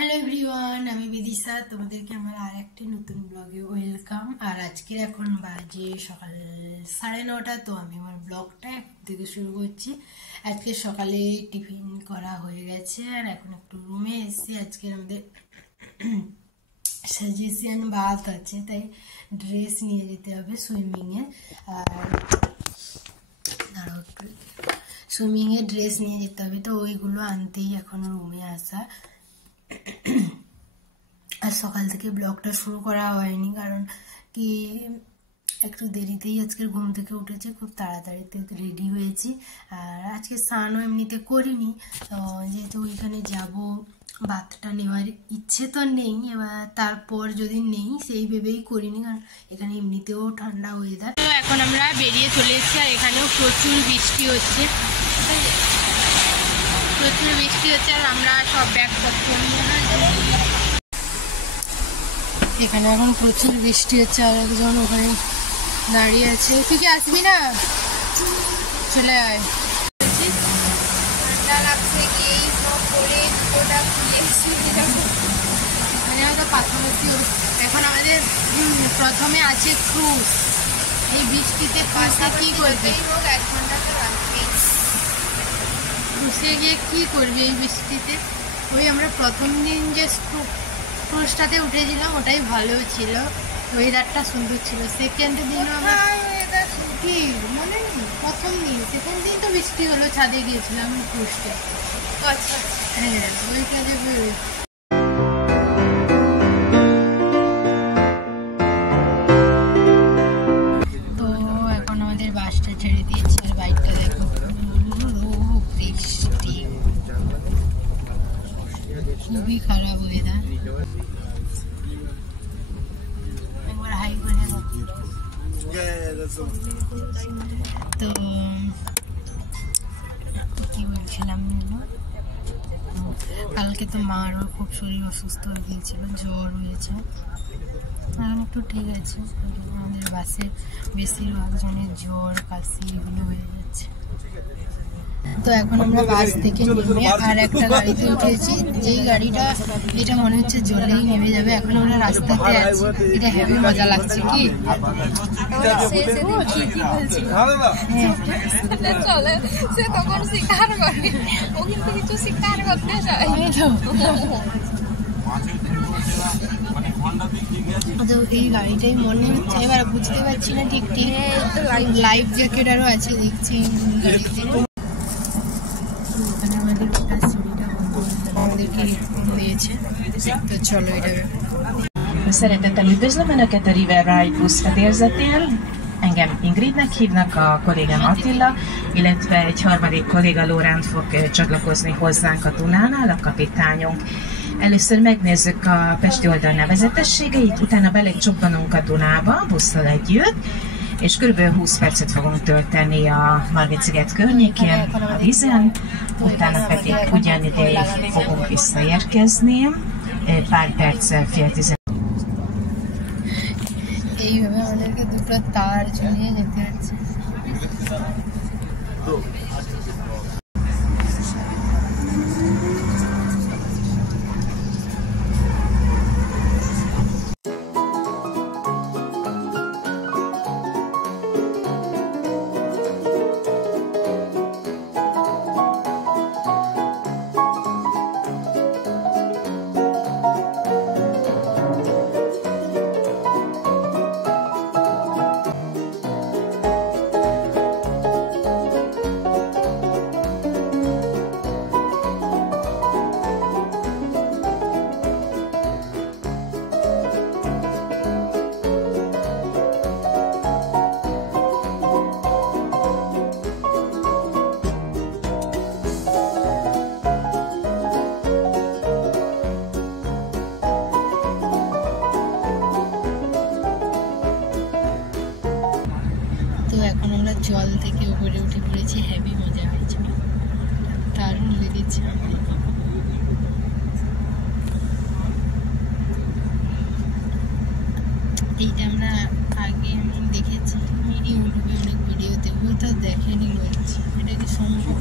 Hello everyone, আমি বিদিশা। তোমাদেরকে আমার আর একটি নতুন ব্লগে ওয়েলকাম। আর আজকে এখন বাজে সকাল 9:30। তো আমি আমার ব্লগটা এখন থেকে শুরু করছি। আজকে সকালে টিফিন করা হয়ে গেছে আর এখন একটু রুমে এসেছি। আজকে আমাদের সাজেশন বাথ আছে, তাই ড্রেস নিয়ে যেতে হবে সুইমিংয়ে। আর সুইমিংয়ের ড্রেস নিয়ে যেতে হবে, তো ওইগুলো আনতেই এখন রুমে আসা। আর সকাল থেকে ব্লগটা শুরু করা হয়নি, কারণ কি একটু দেরিতেই আজকে ঘুম থেকে উঠেছি, খুব তাড়াতাড়িতে রেডি হয়েছি। আর আজকে স্নানও এমনিতে করিনি, যেহেতু ওইখানে যাব, বাথটা নেওয়ার ইচ্ছে তো নেই। এবার তারপর যদি নেই সেই ভেবেই করিনি, কারণ এখানে এমনিতেও ঠান্ডা ওয়েদার। তো এখন আমরা বেরিয়ে চলে এসেছি আর এখানেও প্রচুর বৃষ্টি হচ্ছে, আর আমরা সব ব্যাগপত্র নিয়ে এখানে এখন প্রচুর বৃষ্টি হচ্ছে। আর একজন ওখানে দাঁড়িয়ে আছে। তুই কি আসবি না? চলে আয়। ঠান্ডা লাগছে, গিয়েই সব পরে ওটা খুলেছি। পাশাপাশি এখন আমাদের প্রথমে আছে ক্রুজ। এই বৃষ্টিতে ক্রুজে কি করবে? 1 ঘন্টা তো লাগবে। ক্রুজে গিয়ে কি করবে এই বৃষ্টিতে? ওই আমরা প্রথম দিন যে ক্রুজটাতে উঠেছিলাম ওটাই ভালো ছিল, ওয়েদারটা সুন্দর ছিল। সেকেন্ড দিনও আমরা কি মনে নেই, প্রথম দিন সেকেন্ড দিন তো বৃষ্টি হলো, ছাদে গিয়েছিলাম ক্রুজটা। আচ্ছা হ্যাঁ, ওইটা যে তো এখন আমাদের বাসটা ছেড়ে দিয়েছে আর বাইকটা দেখো, বৃষ্টি খুবই খারাপ ওয়েদার। একবার হাই করে তো কি বলছিলাম, কালকে তো মারও খুব শরীর অসুস্থ হয়ে গিয়েছিল, জ্বর হয়েছে। এখন একটু ঠিক আছে। আমাদের বাসে বেশিরভাগ জনের জ্বর, কাশি এগুলো হয়ে যাচ্ছে। তো এখন আমরা বাস থেকে নেমে আর একটা গাড়িতে উঠেছি, যেই গাড়িটা এটা মনে হচ্ছে জলেই নেমে যাবে। এখন আমরা রাস্তাতে আছি, এটা হেবি মজা লাগছে। কি তো এই গাড়িটাই মনে হচ্ছে, এবার বুঝতে পারছি না ঠিক ঠিক। লাইফ জ্যাকেট আরও আছে দেখছি গাড়িতে। Szeretettel üdvözlöm Önöket a River Ride Bus fedélzetén. Engem Ingridnek hívnak, a kollégám Attila, illetve egy harmadik kolléga Lóránt fog csatlakozni hozzánk a Dunánál, a kapitányunk. Először megnézzük a Pesti oldal nevezetességeit, utána belecsobbanunk a Dunába busszal együtt, és kb. 20 percet fogunk tölteni a Margit-sziget környékén, a vízen, utána pedig ugyanideig fogunk visszaérkezni, pár perccel 9:30. এইভাবে আমাদেরকে দুটো তার ঝুলিয়ে যেতে হচ্ছে। এখন আমরা জল থেকে উপরে উঠে পড়েছি, হেভি মজা হয়েছে, দারুণ লেগেছে। এইটা আমরা আগে দেখেছি ইউটিউবে, অনেক ভিডিওতে, ওইটা দেখেনি বলছি। এটা কি সম্ভব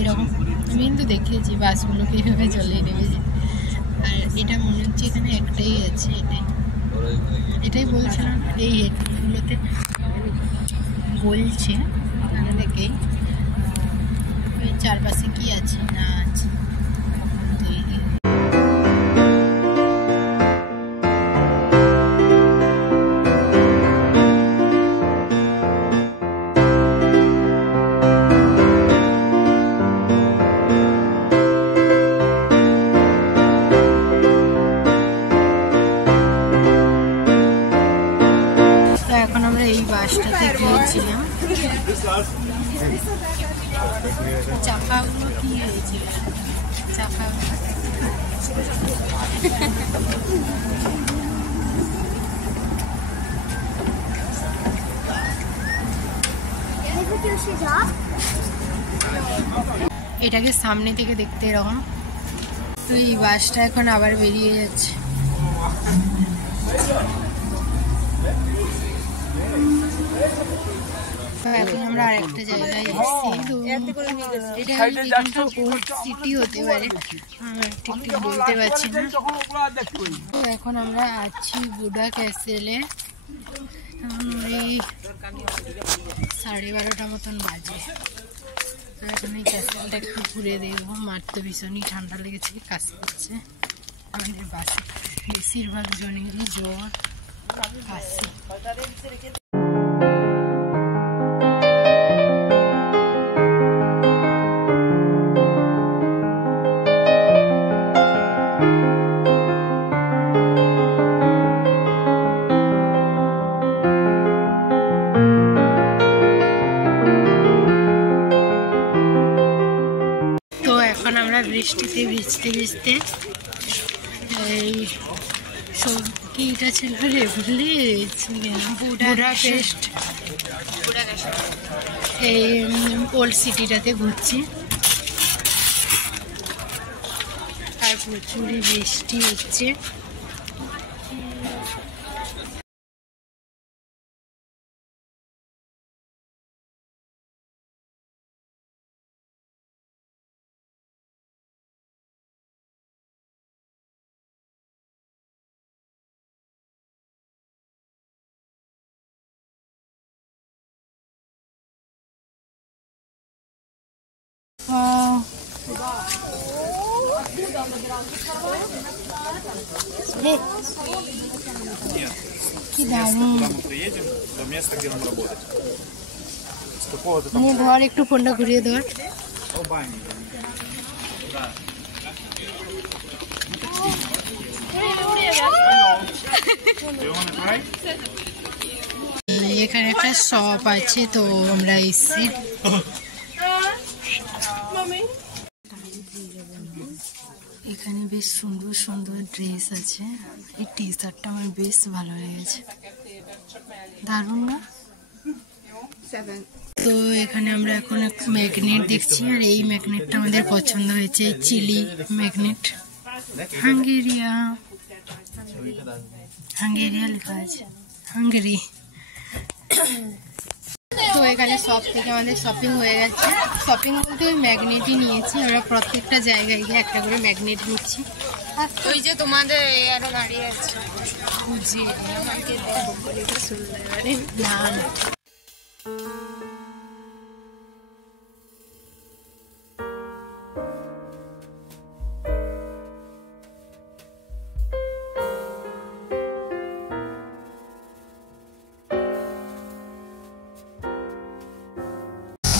এরকম? আমি কিন্তু দেখেছি বাসগুলোকে এইভাবে জলে নেমে যায়। আর এখানে একটাই আছে, এটাই বলছিলাম। এই হেডফোনগুলোতে বলছে এখানে দেখেই চারপাশে কি আছে না আছে। এখন আমরা এই বাসটাতে গিয়েছিলাম। চাকাগুলো কি হয়েছে, চাকাগুলো এটাকে সামনে থেকে দেখতে এরকম। তো এই বাসটা এখন আবার বেরিয়ে যাচ্ছে। এখন আমরা আরেকটা জায়গায় এসেছি। তো এটা এখানটা ওল্ড সিটি হতে পারে, ঠিক ঠিক বলতে পারছি না। তো এখন আমরা আছি বুডা ক্যাসেলে। এই 12:30 মতন বাজে। তো এখন এই ক্যাসেলটা একটু ঘুরে দেখবো। মার তো ভীষণই ঠান্ডা লেগেছে, কাজ করছে। আমাদের বাসে বেশিরভাগ জনেরই জ্বর, কাশি। বৃষ্টিতে ভিজতে ভিজতে এই সব কি এটা ছিল রে, ভুলে বুড়া পেস্ট, এই ওল্ড সিটিটাতে ঘুরছি। আর প্রচুরই বৃষ্টি হচ্ছে। ধর একটু ফোনটা ঘুরিয়ে ধর। এখানে একটা শপ আছে, তো আমরা এসেছি। এখানে বেশ সুন্দর সুন্দর ড্রেস আছে। এই টি শার্টটা আমার বেশ ভালো লেগেছে, দারুণ না? তো এখানে আমরা এখন ম্যাগনেট দেখছি, আর এই ম্যাগনেটটা আমাদের পছন্দ হয়েছে। চিলি ম্যাগনেট, হাঙ্গেরিয়া, হাঙ্গেরিয়া লেখা আছে, হাঙ্গেরি। তো এখানে সব থেকে আমাদের শপিং হয়ে গেছে। শপিং বলতে ওই ম্যাগনেটই নিয়েছি। আমরা প্রত্যেকটা জায়গায় গিয়ে একটা করে ম্যাগনেট নিচ্ছি। ওই যে তোমাদের আরো গাড়ি আছে, বুঝি না না।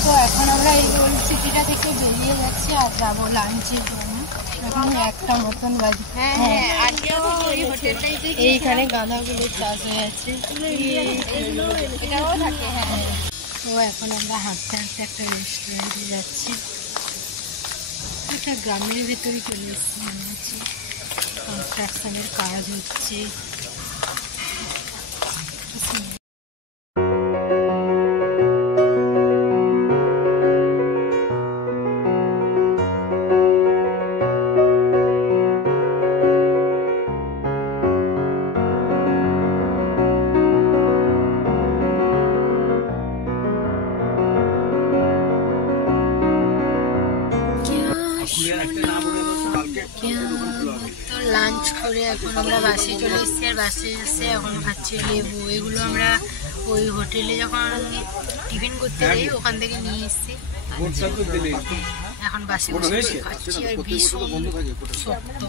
তো এখন আমরা এই ওল্ড সিটিটা থেকে বেরিয়ে যাচ্ছি আর যাবো লাঞ্চের জন্য। এখন 1টা মতন বাজে। এইখানে গাঁদাগুলোর চাষ হয়ে আছে। তো এখন আমরা হাঁটতে হাঁটতে একটা রেস্টুরেন্টে যাচ্ছি। একটা গ্রামের ভেতরে চলে এসেছি মনে হচ্ছে। কনস্ট্রাকশনের কাজ হচ্ছে। তো লাঞ্চ করে এখন আমরা বাসে চলে এসেছি, আর বাসে এসে এখন খাচ্ছি লেবু। এগুলো আমরা ওই হোটেলে যখন টিফিন করতে যাই ওখান থেকে নিয়ে এসেছি, এখন বাসে বসে খাচ্ছি। আর ভীষণ শক্ত।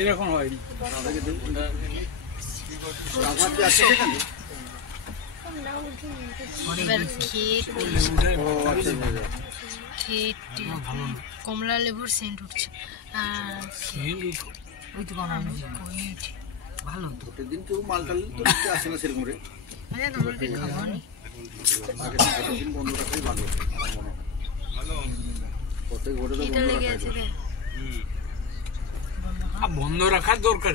এবার কমলা লেবুর সেন্ট উঠছে। ভালো তো বন্ধ রাখার দরকার।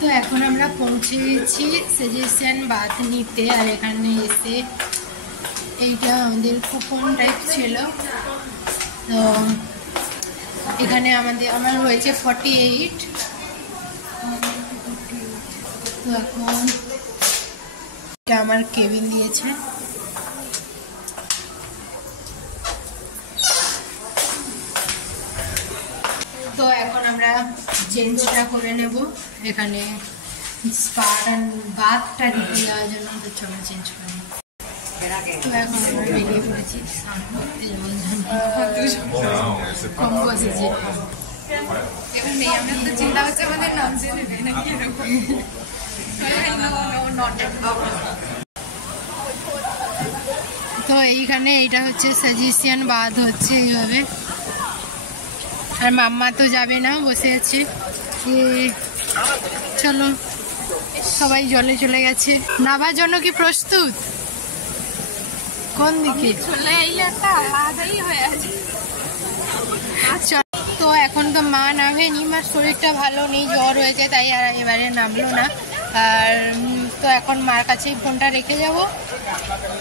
তো এখন আমরা পৌঁছেছি সাজেশন বাদ নিতে। আর এখানে এসে এইটা আমাদের কুপন টাইপ ছিল, তো এখানে আমার হয়েছে 48। তো এখন এটা আমার কেবিন দিয়েছে। তো এখন আমরা চেঞ্জটা করে নেব। এখানে বাথটা দিতে যাওয়ার জন্য আমরা চেঞ্জ করে নেব। তো এখন আমরা বেরিয়ে পড়েছি স্নান করতে যাওয়ার জন্য। কম বসেছি এখানে, আমরা তো চিন্তা হচ্ছে আমাদের নাম জেনে নেবে নাকি এরকম। তো এইখানে এইটা হচ্ছে সাজেশন বাদ হচ্ছে এইভাবে। আর মাম্মা তো যাবে না, বসে আছে। চলো সবাই জলে চলে গেছে। নামার জন্য কি প্রস্তুত? কোন দিকে চলে তো এখন তো মা নামেনি, মার শরীরটা ভালো নেই, জ্বর হয়েছে, তাই আর এবারে নামলো না। আর তো এখন মার কাছেই ফোনটা রেখে যাব।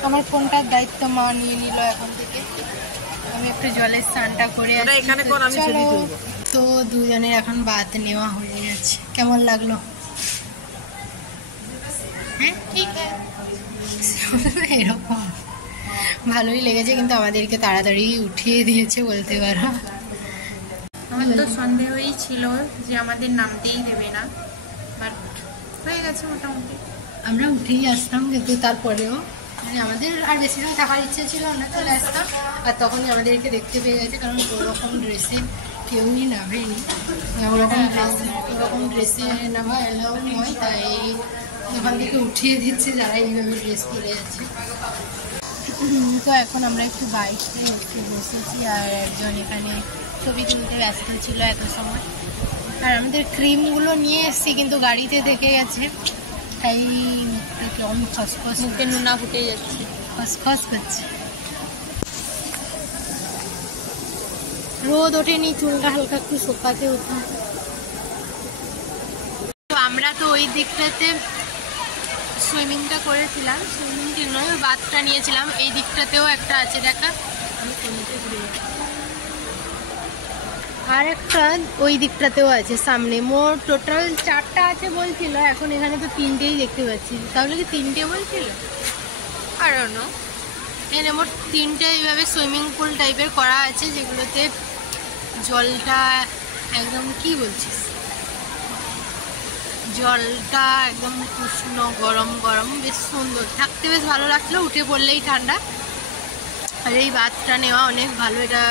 আমার ফোনটার দায়িত্ব মা নিয়ে নিল এখন থেকে। আমি একটু জলের স্নানটা করে চলো। তো দুজনের এখন বাত নেওয়া হয়ে গেছে। কেমন লাগলো? হ্যাঁ ঠিক এরকম ভালোই লেগেছে, কিন্তু আমাদেরকে তাড়াতাড়ি উঠিয়ে দিয়েছে বলতে পারো। আমার তো সন্দেহই ছিল যে আমাদের নামতেই দেবে না, বাট হয়ে গেছে মোটামুটি। আমরা উঠেই আসতাম, কিন্তু তারপরেও মানে আমাদের আর বেশি দিন থাকার ইচ্ছে ছিল না, চলে আসতাম। আর তখনই আমাদেরকে দেখতে পেয়ে গেছে, কারণ ওরকম ড্রেসে কেউই নামেনি। ওরকম ড্রেসে নামা এলাও নয়, তাই ওখান থেকে উঠিয়ে দিচ্ছে যারা এইভাবে ড্রেস পরে আছে। তো এখন আমরা একটু বাইকে একটু বসেছি, আর একজন এখানে ছবি তুলতে ব্যস্ত ছিল এত সময়। আর আমাদের ক্রিমগুলো নিয়ে এসেছি, কিন্তু গাড়িতে থেকে গেছে, তাই কেমন খসখস, মুখে নুনা ফুটে যাচ্ছে, খসখস করছে। রোদ ওঠেনি, চুলটা হালকা একটু শুকাতে হতো। তো আমরা তো ওই দিকটাতে সুইমিংটা করেছিলাম, সুইমিংটা নয় বাথটা নিয়েছিলাম। এই দিকটাতেও একটা আছে দেখা, আমি কোনটা ঘুরে যাচ্ছি। আর একটা ওই দিকটাতেও আছে সামনে। মোট টোটাল 4টা আছে বলছিল, এখন এখানে তো 3টেই দেখতে পাচ্ছি। তাহলে কি 3টে বলছিল? আর এখানে মোট 3টে এইভাবে সুইমিং পুল টাইপের করা আছে, যেগুলোতে জলটা একদম কি বলছিস, জলটা একদম উষ্ণ গরম গরম, বেশ সুন্দর, থাকতে বেশ ভালো লাগলো। উঠে পড়লেই ঠান্ডা। আর এই বাথটা নেওয়া অনেক ভালো। এটা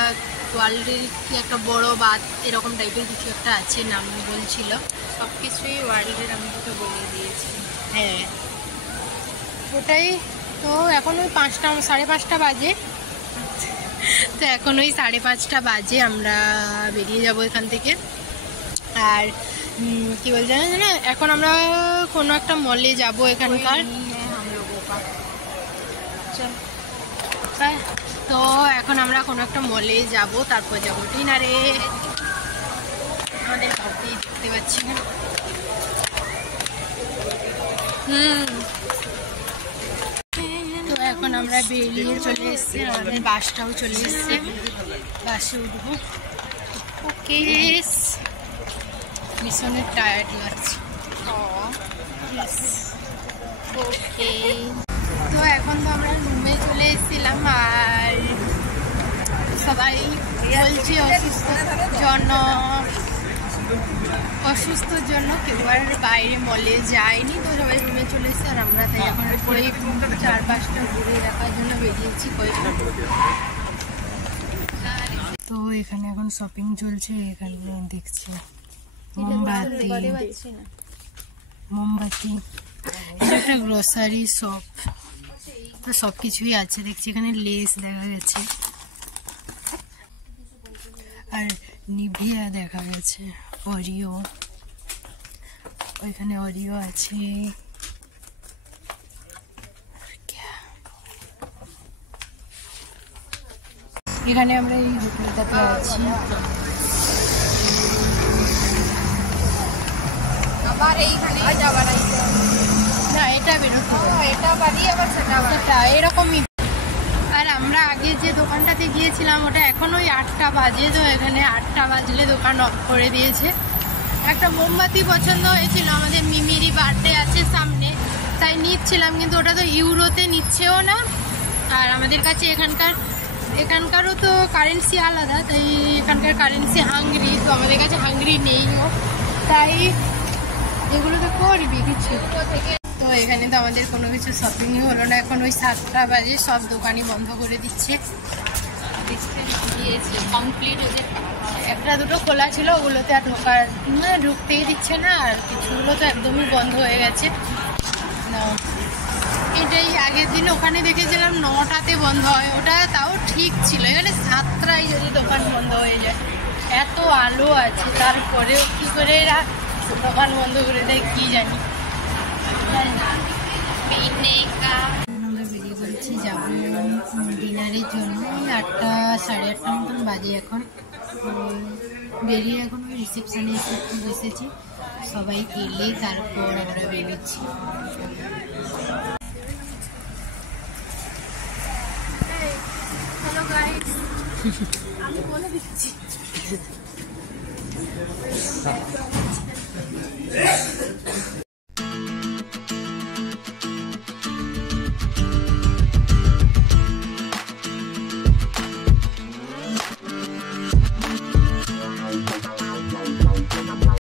ওয়ার্ল্ডের কি একটা বড় বাথ এরকম টাইপের কিছু একটা আছে, নাম বলছিল। সব কিছুই ওয়ার্ল্ডের আমি তোকে বলে দিয়েছি। হ্যাঁ ওটাই। তো এখন ওই 5টা 5:30 বাজে। তো এখন ওই 5:30 বাজে আমরা বেরিয়ে যাব এখান থেকে। আর কি বলছে না, এখন আমরা কোনো একটা মলে যাব এখানকার। তো এখন আমরা কোনো একটা মলে যাব, তারপর যাবো ডিনারে। আমাদের কাউকেই দেখতে পাচ্ছি না। তো এখন আমরা বেরিয়ে চলে এসেছি, আমাদের বাসটাও চলে এসছে, বাসে উঠবো। ওকে, ভীষণ টায়ার্ড লাগছে। ওকে, তো এখন তো আমরা রুমে চলে এসেছিলাম আর সবাই বলছে অসুস্থর জন্য কেউ আর বাইরে মলে যায়নি, তো সবাই রুমে চলে এসেছে আর আমরা তাই এখন পরে 4-5টা ঘুরে দেখার জন্য বেরিয়েছি কয়েকটা। তো এখানে এখন শপিং চলছে, এখানে দেখছি মোমবাতি এটা একটা গ্রোসারি শপ, তো সব কিছুই আছে দেখছি। এখানে লেস দেখা গেছে আর নিভিয়া দেখা গেছে, অরিও, ওইখানে অরিও আছে। এখানে আমরা এই হোটেলটাতে আছি। আবার এইখানে যাবার না, এটা বেরোতে এটা বাড়ি আবার সেটা এরকমই। আর আমরা আগে যে দোকানটাতে গিয়েছিলাম ওটা এখন ওই 8টা বাজে, তো এখানে 8টা বাজলে দোকান অফ করে দিয়েছে। একটা মোমবাতি পছন্দ হয়েছিল, আমাদের মিমিরই বার্থডে আছে সামনে, তাই নিচ্ছিলাম, কিন্তু ওটা তো ইউরোতে নিচ্ছেও না। আর আমাদের কাছে এখানকারও তো কারেন্সি আলাদা, তাই এখানকার কারেন্সি হাঙ্গরি, তো আমাদের কাছে হাঙ্গরি নেইও, তাই এগুলো তো করবি কিছু। তো এখানে তো আমাদের কোনো কিছু শপিংই হলো না, এখন ওই 7টা বাজে সব দোকানই বন্ধ করে দিচ্ছে। কমপ্লিট হয়েছে, 1-2 খোলা ছিল, ওগুলোতে আর ঢুকতেই দিচ্ছে না, আর কিছুগুলো তো একদমই বন্ধ হয়ে গেছে। এটাই আগের দিন ওখানে দেখেছিলাম 9টাতে বন্ধ হয়, ওটা তাও ঠিক ছিল। এখানে 7টায় যদি দোকান বন্ধ হয়ে যায়, এত আলো আছে তারপরেও কি করে এরা দোকান বন্ধ করে দেয় কি জানি। আমরা বেরিয়ে পড়েছি, যাবো ডিনারের জন্য। 8টা 8:30 মতন বাজে এখন। বেরিয়ে এখন রিসেপশনে এসে বসেছি, সবাই এলে তারপর আমরা বেরোচ্ছি। হ্যালো গাইস, আমি বলে দিচ্ছি